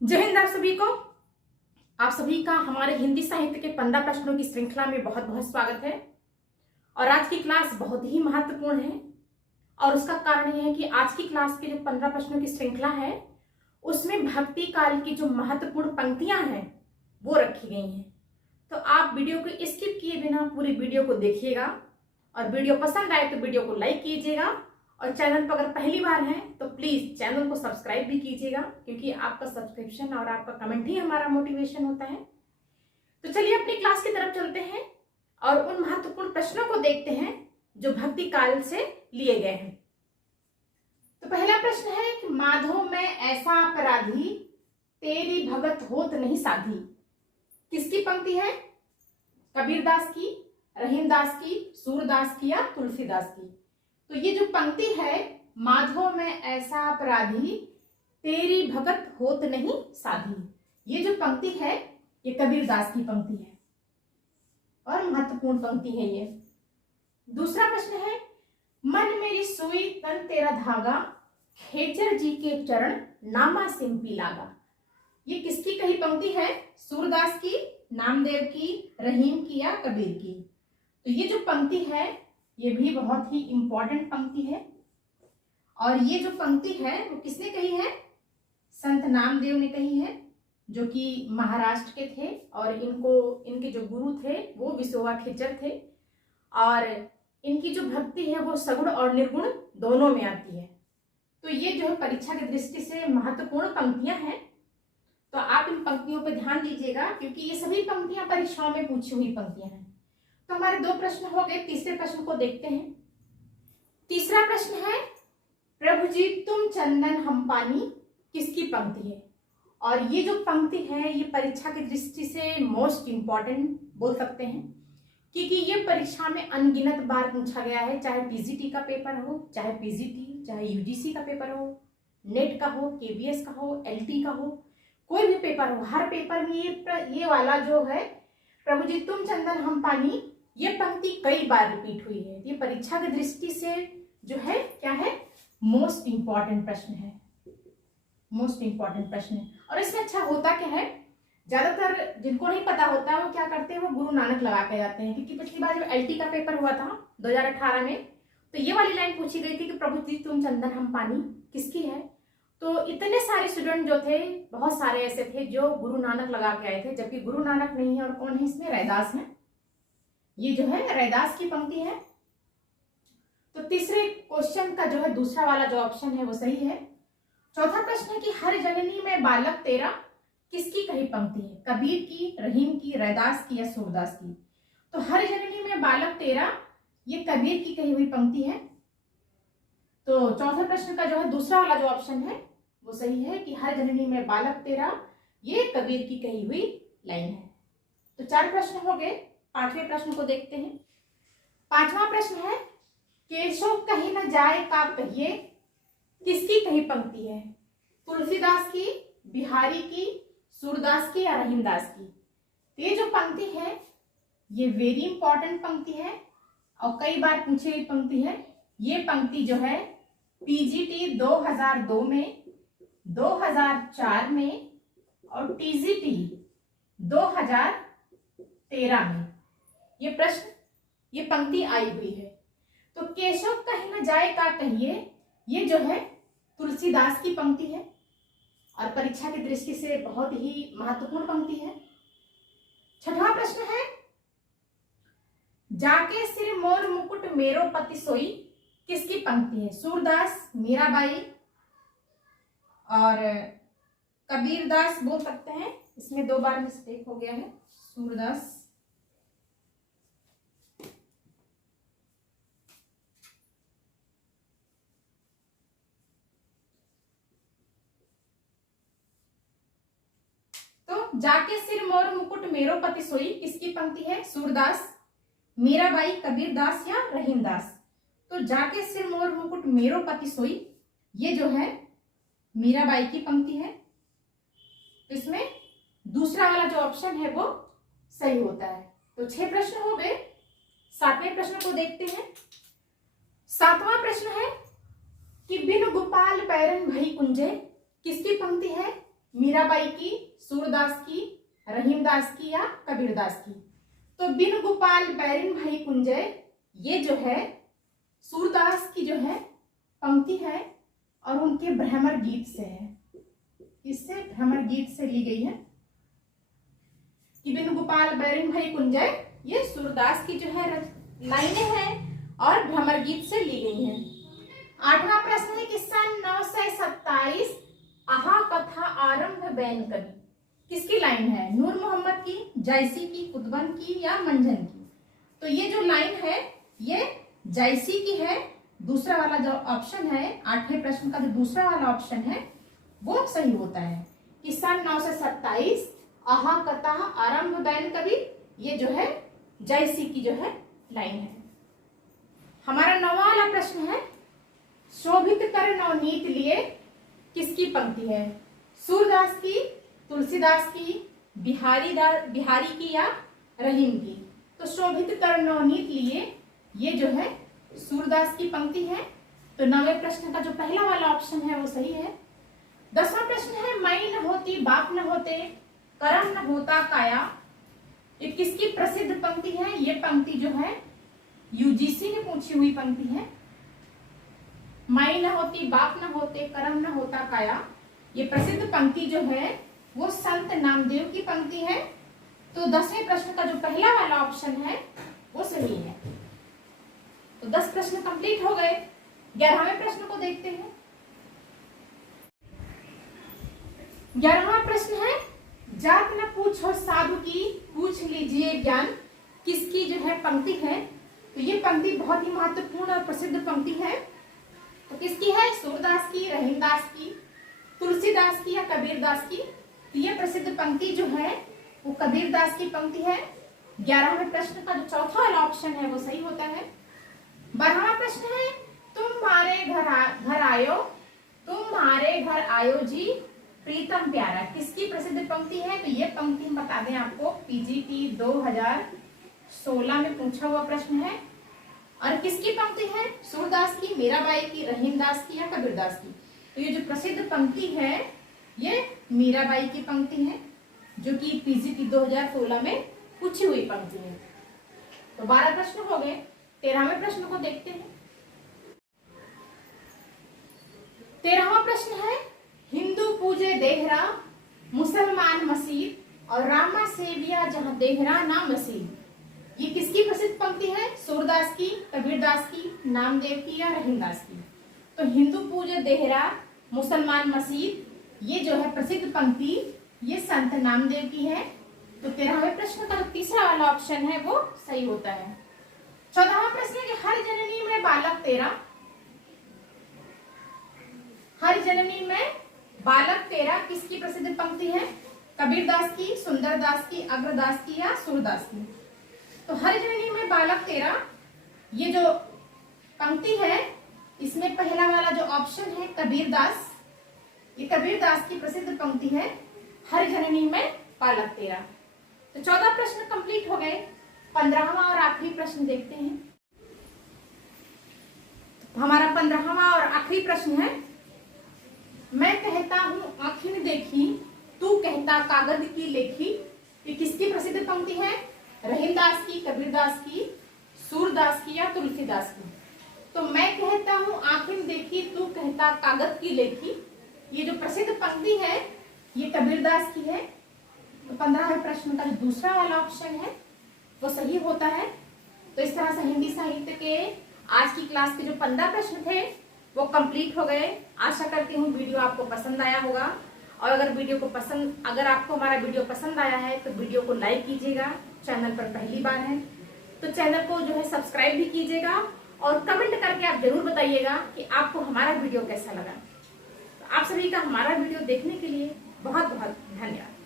जय हिंद आप सभी को। आप सभी का हमारे हिंदी साहित्य के 15 प्रश्नों की श्रृंखला में बहुत बहुत स्वागत है। और आज की क्लास बहुत ही महत्वपूर्ण है और उसका कारण यह है कि आज की क्लास की जो 15 प्रश्नों की श्रृंखला है उसमें भक्ति काल की जो महत्वपूर्ण पंक्तियां हैं वो रखी गई हैं। तो आप वीडियो को स्किप किए बिना पूरी वीडियो को देखिएगा और वीडियो पसंद आए तो वीडियो को लाइक कीजिएगा और चैनल पर अगर पहली बार हैं तो प्लीज चैनल को सब्सक्राइब भी कीजिएगा, क्योंकि आपका सब्सक्रिप्शन और आपका कमेंट ही हमारा मोटिवेशन होता है। तो चलिए अपनी क्लास की तरफ चलते हैं और उन महत्वपूर्ण प्रश्नों को देखते हैं जो भक्ति काल से लिए गए हैं। तो पहला प्रश्न है कि माधो में ऐसा अपराधी तेरी भगत होत नहीं साधी। किसकी पंक्ति है? कबीरदास की, रहीमदास की, सूरदास की या तुलसीदास की? तो ये जो पंक्ति है, माधो में ऐसा अपराधी तेरी भगत होत नहीं साधी, ये जो पंक्ति है ये कबीरदास की पंक्ति है और महत्वपूर्ण पंक्ति है ये। दूसरा प्रश्न है, मन मेरी सुई तन तेरा धागा, खेचर जी के चरण नामा सिंपी लागा। ये किसकी कही पंक्ति है? सूरदास की, नामदेव की, रहीम की या कबीर की? तो ये जो पंक्ति है ये भी बहुत ही इंपॉर्टेंट पंक्ति है। और ये जो पंक्ति है वो किसने कही है? संत नामदेव ने कही है, जो कि महाराष्ट्र के थे और इनके जो गुरु थे वो विसोवा खेचर थे। और इनकी जो भक्ति है वो सगुण और निर्गुण दोनों में आती है। तो ये जो है परीक्षा की दृष्टि से महत्वपूर्ण पंक्तियां हैं। तो आप इन पंक्तियों पर ध्यान दीजिएगा, क्योंकि ये सभी पंक्तियां परीक्षाओं में पूछी हुई पंक्तियां हैं। तो हमारे 2 प्रश्न हो गए। तीसरे प्रश्न को देखते हैं। तीसरा प्रश्न है, प्रभु जी तुम चंदन हम पानी, किसकी पंक्ति है? और ये जो पंक्ति है ये परीक्षा की दृष्टि से मोस्ट इंपॉर्टेंट बोल सकते हैं, क्योंकि ये परीक्षा में अनगिनत बार पूछा गया है। चाहे टीजीटी का पेपर हो, चाहे पीजीटी, चाहे यूजीसी का पेपर हो, नेट का हो, केबीएस का हो, एलटी का हो, कोई भी पेपर हो, हर पेपर में ये वाला जो है प्रभु जी तुम चंदन हम पानी, ये पंक्ति कई बार रिपीट हुई है। ये परीक्षा की दृष्टि से जो है क्या है? मोस्ट इंपॉर्टेंट प्रश्न है, मोस्ट इंपॉर्टेंट प्रश्न है। और इसमें अच्छा होता क्या है, ज्यादातर जिनको नहीं पता होता है वो क्या करते हैं, वो गुरु नानक लगा के जाते हैं। क्योंकि पिछली बार जब एलटी का पेपर हुआ था 2018 में, तो ये वाली लाइन पूछी गई थी कि प्रभु जी तुम चंदन हम पानी किसकी है। तो इतने सारे स्टूडेंट जो थे, बहुत सारे ऐसे थे जो गुरु नानक लगा के आए थे, जबकि गुरु नानक नहीं है। और कौन है इसमें? रैदास है। ये जो है रैदास की पंक्ति है। तो तीसरे क्वेश्चन का जो है दूसरा वाला जो ऑप्शन है वो सही है। चौथा प्रश्न है कि हर जननी में बालक तेरा, किसकी कही पंक्ति है? कबीर की, रहीम की, रैदास की या सूरदास की? तो हर जननी में बालक तेरा ये कबीर की कही हुई पंक्ति है। तो चौथे प्रश्न का जो है दूसरा वाला जो ऑप्शन है वो सही है कि हर जननी में बालक तेरा ये कबीर की कही हुई लाइन है। तो 4 प्रश्न हो गए। 5वें प्रश्न को देखते हैं। 5वां प्रश्न है, केशव कहीं न जाए का कहिए, किसकी कही पंक्ति है? तुलसीदास की, बिहारी की, सूरदास की या रहीमदास की? तो ये जो पंक्ति है ये वेरी इंपॉर्टेंट पंक्ति है और कई बार पूछी गई पंक्ति है। ये पंक्ति जो है पीजीटी 2002 में, 2004 में और टीजीटी 2013 में ये पंक्ति आई हुई है। तो केशव कहीं न जाए का कहिए, ये जो है तुलसीदास की पंक्ति है और परीक्षा की दृष्टि से बहुत ही महत्वपूर्ण पंक्ति है। 6वां प्रश्न है, जाके सिर मोर मुकुट मेरो पति सोई, किसकी पंक्ति है? सूरदास, मीराबाई और कबीरदास बोल सकते हैं। इसमें 2 बार मिस्टेक हो गया है, सूरदास। तो जाके सिर मोर मुकुट मेरो पति सोई किसकी पंक्ति है? सूरदास, मीराबाई, कबीरदास या रहीमदास? तो जाके सिर मोर मुकुट मेरो पति सोई ये जो है मीराबाई की पंक्ति है। तो इसमें दूसरा वाला जो ऑप्शन है वो सही होता है। तो 6 प्रश्न हो गए। 7वें प्रश्न को देखते हैं। 7वां प्रश्न है कि बिन गोपाल पैरन भई कुंजे, किसकी पंक्ति है? मीराबाई की, सूरदास की, रहीमदास की या कबीरदास की? तो बिन गोपाल बैरिन भाई कुंजय, ये जो है सूरदास की जो है पंक्ति है और उनके भ्रमर गीत से है। इससे भ्रमर गीत से ली गई है कि बिन गोपाल बैरिन भाई कुंजय, ये सूरदास की जो है लाइनें हैं और भ्रमर गीत से ली गई हैं। 8वां प्रश्न है कि सन 927 आहा कथा आरंभ बैन कवि, किसकी लाइन है? नूर मोहम्मद की, जायसी की, कुतुबन की या मंझन की? तो ये जो लाइन है ये जायसी की है। दूसरा वाला जो ऑप्शन है 8वें प्रश्न का जो दूसरा वाला ऑप्शन है वो सही होता है कि सन 927 आहा कथा आरंभ बैन कवि, ये जो है जायसी की जो है लाइन है। हमारा 9वां वाला प्रश्न है शोभित कर नवनीत लिए, किसकी पंक्ति है? सूरदास की, तुलसीदास की, बिहारी की या रहीम की? तो शोभित कर नवनीत लिए, ये जो है सूरदास की पंक्ति है। तो 9वें प्रश्न का जो पहला वाला ऑप्शन है वो सही है। 10वां प्रश्न है मई न होती बाप न होते करम न होता काया, ये किसकी प्रसिद्ध पंक्ति है? ये पंक्ति जो है यूजीसी ने पूछी हुई पंक्ति है। माई न होती बाप न होते करम न होता काया, ये प्रसिद्ध पंक्ति जो है वो संत नामदेव की पंक्ति है। तो 10वें प्रश्न का जो पहला वाला ऑप्शन है वो सही है। तो 10 प्रश्न कंप्लीट हो गए। 11वें प्रश्न को देखते हैं। 11वां प्रश्न है जात न पूछो साधु की, पूछ लीजिए ज्ञान, किसकी जो है पंक्ति है? तो ये पंक्ति बहुत ही महत्वपूर्ण और प्रसिद्ध पंक्ति है। तो किसकी है? सूरदास की, रहीमदास की, तुलसीदास की या कबीरदास की? तो ये प्रसिद्ध पंक्ति जो है वो कबीरदास की पंक्ति है। 11वें प्रश्न का जो चौथा वाला ऑप्शन है वो सही होता है। 12वां प्रश्न है तुम्हारे घर आयो जी प्रीतम प्यारा, किसकी प्रसिद्ध पंक्ति है? तो ये पंक्ति हम बता दें आपको पीजीटी 2016 में पूछा हुआ प्रश्न है। और किसकी पंक्ति है? सूरदास की, मीराबाई की, रहीमदास की या कबीरदास की? तो ये जो प्रसिद्ध पंक्ति है ये मीराबाई की पंक्ति है जो कि पीजीटी 2016 में पूछी हुई पंक्ति है। तो 12 प्रश्न हो गए। 13वें प्रश्न को देखते हैं। 13वां प्रश्न है हिंदू पूजे देहरा, मुसलमान मसीह और रामा सेविया जहां देहरा ना मसीह, ये किसकी प्रसिद्ध पंक्ति है? सूरदास की, कबीरदास की, नामदेव की या रहीमदास की? तो हिंदू पूजे देहरा, मुसलमान मसीह, ये जो है प्रसिद्ध पंक्ति ये संत नामदेव की है। तो 13वें प्रश्न का जो तीसरा वाला ऑप्शन है वो सही होता है। 14वां प्रश्न है कि हर जननी में बालक तेरा, हर जननी में बालक तेरा किसकी प्रसिद्ध पंक्ति है? कबीरदास की, सुंदरदास की, अग्रदास की या सूरदास की? तो हर जननी में बालक तेरा, ये जो पंक्ति है इसमें पहला वाला जो ऑप्शन है कबीरदास, ये कबीरदास की प्रसिद्ध पंक्ति है, हर जननी में बालक तेरा। तो 14 प्रश्न कंप्लीट हो गए। 15वां और आखिरी प्रश्न देखते हैं। तो हमारा 15वां और आखिरी प्रश्न है मैं कहता हूं आंखें ने देखी, तू कहता कागज की लेखी, ये किसकी प्रसिद्ध पंक्ति है? रहीमदास की, कबीरदास की, सूरदास की या तुलसीदास की? तो मैं कहता हूं आंखें देखी, तू कहता कागज की लेखी, ये जो प्रसिद्ध पंक्ति है ये कबीरदास की है। तो 15वें प्रश्न का जो दूसरा वाला ऑप्शन है वो सही होता है। तो इस तरह से हिंदी साहित्य के आज की क्लास के जो 15 प्रश्न थे वो कंप्लीट हो गए। आशा करती हूँ वीडियो आपको पसंद आया होगा। और अगर आपको हमारा वीडियो पसंद आया है तो वीडियो को लाइक कीजिएगा। चैनल पर पहली बार है तो चैनल को जो है सब्सक्राइब भी कीजिएगा और कमेंट करके आप जरूर बताइएगा कि आपको हमारा वीडियो कैसा लगा। तो आप सभी का हमारा वीडियो देखने के लिए बहुत बहुत धन्यवाद।